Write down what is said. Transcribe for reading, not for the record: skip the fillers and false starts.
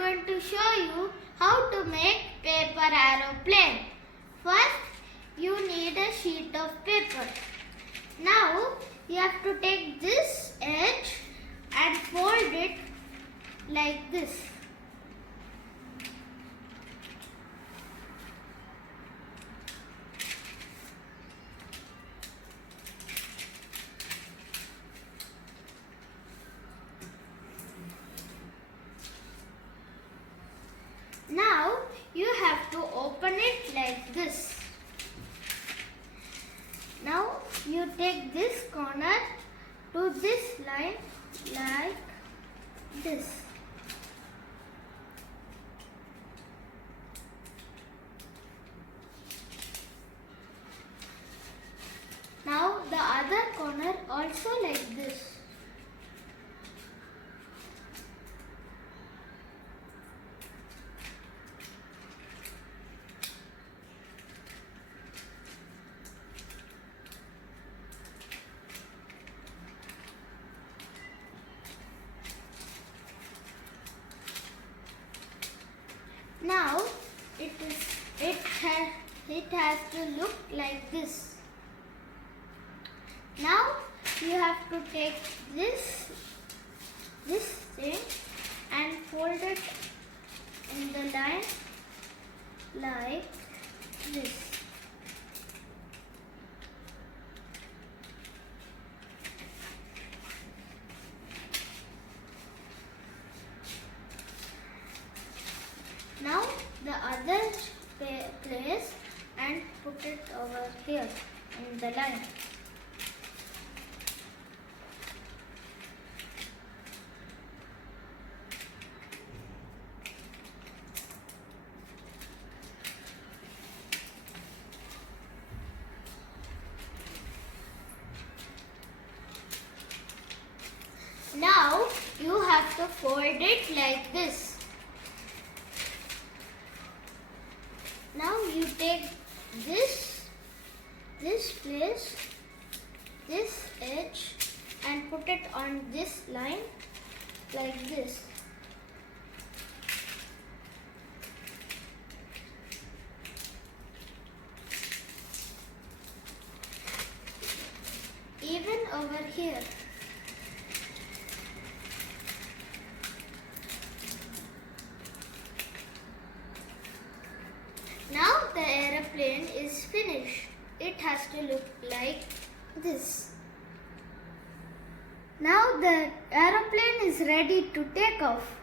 going to show you how to make paper aeroplane. First, you need a sheet of paper. Now, you have to take this edge and fold it like this. Now you have to open it like this. Now you take this corner to this line like this. Now the other corner also like this. Now it has to look like this. Now you have to take this thing and fold it in the line like this. Now the other place and put it over here in the line. Now you have to fold it like this. Now you take this place, this edge and put it on this line like this. Even over here. Now the aeroplane is finished. It has to look like this. Now the aeroplane is ready to take off.